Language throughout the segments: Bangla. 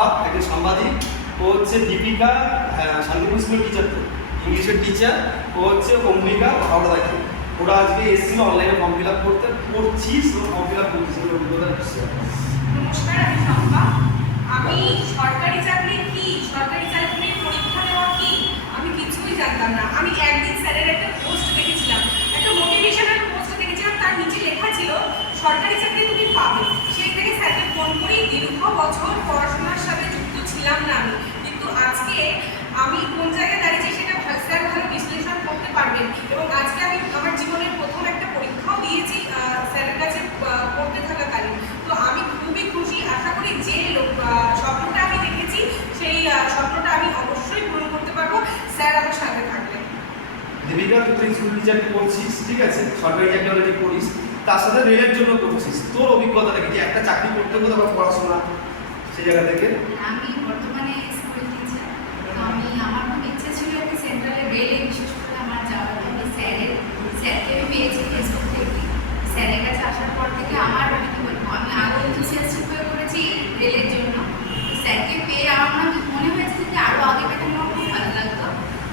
শফাক, একজন সাংবাদিক, ও হচ্ছে দীপিকা, শান্তিপুর স্কুলের টিচার, তো ইংলিশের টিচার, ও হচ্ছে অম্বিকা হাওড়া থাকে। ওরা আজকে এসেছিল অনলাইনে ফর্ম ফিল আপ করতে, করছিস ফর্ম ফিল আপ করছিস অভিজ্ঞতার বিষয়। নমস্কার, আমি শম্পা। আমি সরকারি চাকরি কি, সরকারি চাকরির পরীক্ষা দেওয়া কি, আমি কিছুই জানতাম না। আমি একদিন স্যারের একটা পোস্ট দেখেছিলাম, একটা মোটিভেশনাল পোস্ট দেখেছিলাম, তার নিচে লেখা ছিল সরকারি চাকরি তুমি পাবে। সেই থেকে স্যারকে ফোন করি, দীর্ঘ বছর পড়াশোনার সাথে যুক্ত ছিলাম না আমি, কিন্তু আজকে আমি কোন জায়গায় দাঁড়িয়েছি সেটা স্যার ভালো বিশ্লেষণ করতে পারবেন। এবং আজকে আমি আমার জীবনের প্রথম একটা পরীক্ষাও দিয়েছি স্যারের কাছে পড়তে থাকাকালীন। তো আমি খুবই খুশি। আশা করি যে স্বপ্নটা আমি দেখেছি সেই স্বপ্নটা আমি অবশ্যই পূরণ করতে পারবো স্যার আমার সাথে থাকলে। দীপিকা, তুই তো স্কুল টিচার করছিস, ঠিক আছে, সরকারি চাকরি অলরেডি করিস, তার সাথে রেলের জন্য করছিস, তোর অভিজ্ঞতাটা কি, যে একটা চাকরি করতে হতো তারপর পড়াশোনা সেই জায়গা থেকে? আমি বর্তমানে স্কুল টিচার। তো আমার খুব ইচ্ছে ছিল একটা সেন্ট্রালে রেলে বিশেষ করে আমার যাওয়ার। আমি স্যারকে আমি পেয়েছি ফেসবুক থেকে। স্যারের কাছে আসার পর থেকে আমার আমি কি বলবো, আমি আরও এনথুসিয়াস্টিক হয়ে পড়েছি রেলের জন্য। স্যারকে পেয়ে আমার মনে হয়েছে যে আরও আগে পেতাম আমার খুব ভালো লাগতো।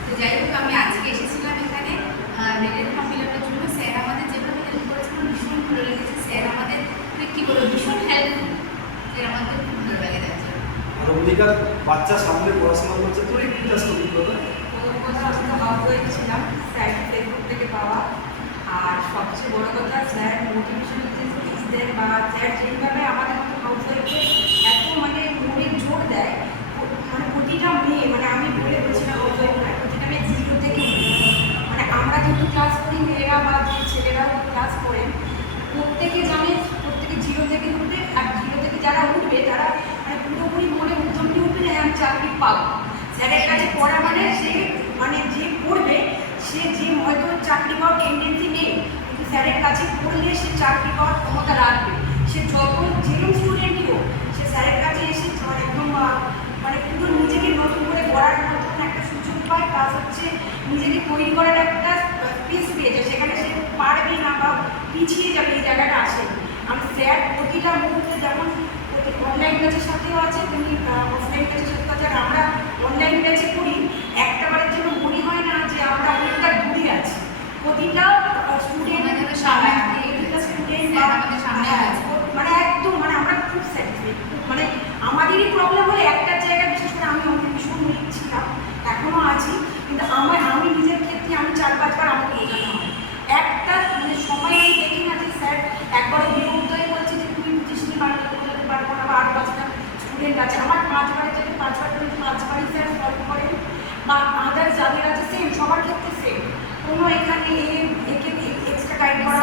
তো যাই হোক, আমি আজকে এসেছিলাম এখানে রেলের ফর্ম ফিল আপের জন্য। স্যার আমাদের যেভাবে হেল্প করেছে আমার ভীষণ ভালো লেগেছে। স্যার আমাদের কী বলবো, ভীষণ হেল্পফুল। স্যার আমাদের খুব ভালো লাগে তার জন্য। আর অম্বিকা, বাচ্চা সামনে পড়াশোনা করছে, তোর একটু জাস্ট অভিজ্ঞতা। প্রথম কথা, আমি তো হাউস ছিলাম, স্যার ফেসবুক থেকে পাওয়া। আর সবচেয়ে বড় কথা, স্যার মোটিভেশনাল যে স্পিচ দেন বা স্যার যেভাবে আমাদের মতো হাউস ওয়াইফকে এত মানে মনে জোর দেয়, মানে প্রতিটা মেয়ে, মানে আমি বলে বলছিলাম হাউস ওয়াইফ না, প্রতিটা মেয়ে জিরো থেকে মানে আমরা যেহেতু ক্লাস করি, মেয়েরা বা যে ছেলেরাও ক্লাস করেন, প্রত্যেকে জানে প্রত্যেকে জিরো থেকে উঠবে। আর জিরো থেকে যারা উঠবে তারা মানে পুরোপুরি মনে উদ্যম নিয়ে উঠবে যে আমি চাকরি পাবো। স্যারের কাছে পড়া মানে সে মানে যে পড়বে সে যে হয়তো চাকরি পাওয়ার টেন্ডেন্সি নেই, কিন্তু স্যারের কাছে পড়লে সে চাকরি পাওয়ার ক্ষমতা রাখবে। সে যত যেরকম স্টুডেন্টই হোক, সে স্যারের কাছে এসে একদম মানে পুরো নিজেকে নতুন করে গড়ার মতন একটা সুযোগ পায়, প্লাস হচ্ছে নিজেকে তৈরি করার একটা স্পেস পেয়েছে, সেখানে সে পারবে না বা পিছিয়ে যাবে এই জায়গাটা আসে। আমি স্যার প্রতিটা মুহূর্তে যেমন অনলাইন ব্যাচের সাথেও আছে, তেমনি অফলাইন ব্যাচের সাথেও আছে। আর আমরা অনলাইন ব্যাচে করি, একটা বারের জন্য মনে হয় না যে আমরা অনেকটা দূরে আছি। প্রতিটা স্টুডেন্ট মানে একদম মানে আমরা খুব স্যাটিসফাইড। মানে আমাদেরই প্রবলেম হলে একটা জায়গায়, বিশেষ করে আমি অনেক ভীষণ উইক ছিলাম, এখনও আছি, কিন্তু আমি নিজের ক্ষেত্রে আমি 4-5 বার আমাকে বোঝানো হয়। একটা মানে সময় আমি দেখি না যে স্যার একবারও বিরক্ত হয়ে বলছে যে তুই বুঝিস নি, বাড়িতে বোঝাতে পারবো না, বা আরও 5টা স্টুডেন্ট আছে। আমার 5বারের থেকে 5বার কিন্তু 5বারই স্যার সলভ করেন, বা আদার যাদের আছে সেম, সবার ক্ষেত্রে সেম। কোনো এখানে একে এক্সট্রা গাইড করা